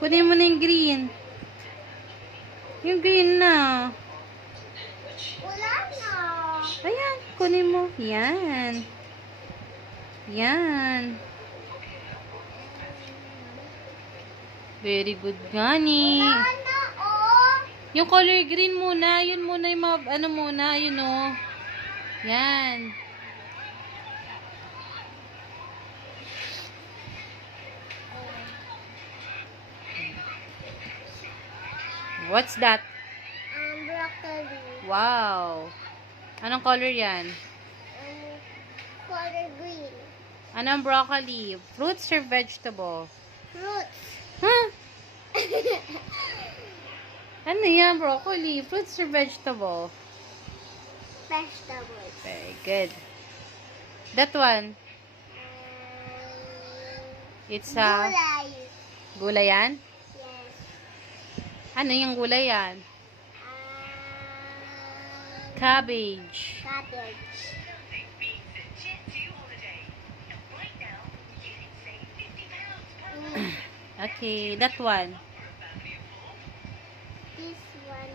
Kunin mo na yung green. Yung green na. Wala na. Ayan, kunin mo. Yan. Yan. Very good, Gani. Wala na, oh. Yung color green muna. Yun muna yung mga, ano muna, yun oh. Yan. What's that? Broccoli. Wow. Anong color yan? Color green. Anong broccoli? Fruits or vegetable? Fruits. Huh? Ano yan, broccoli? Fruits or vegetable? Vegetables. Very good. That one? It's a... Gulay. Gulay yan? Yes. Ano yung gulay yan? Cabbage. Cabbage. Okay, that one. This one.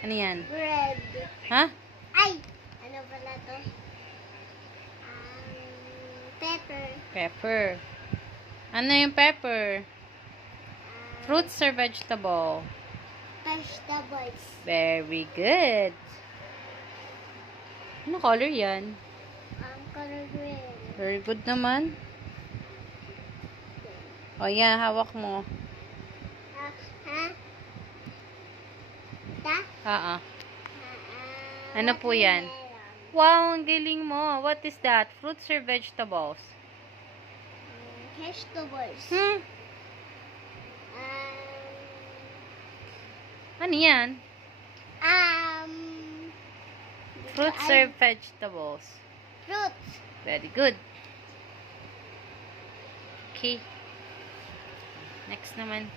Ano yan? Bread. Ha? Ay! Ano pala to? Pepper. Pepper. Ano yung pepper? Fruits or vegetable? Vegetables. Very good. Ano color yan? Color green. Very good naman. O yan, hawak mo. Ha? Ta? Ano po yan? Wow, ang galing mo. What is that? Fruits or vegetables? Vegetables. Ano yan? Fruits or ay, vegetables? Fruits. Very good. Okay. Next naman.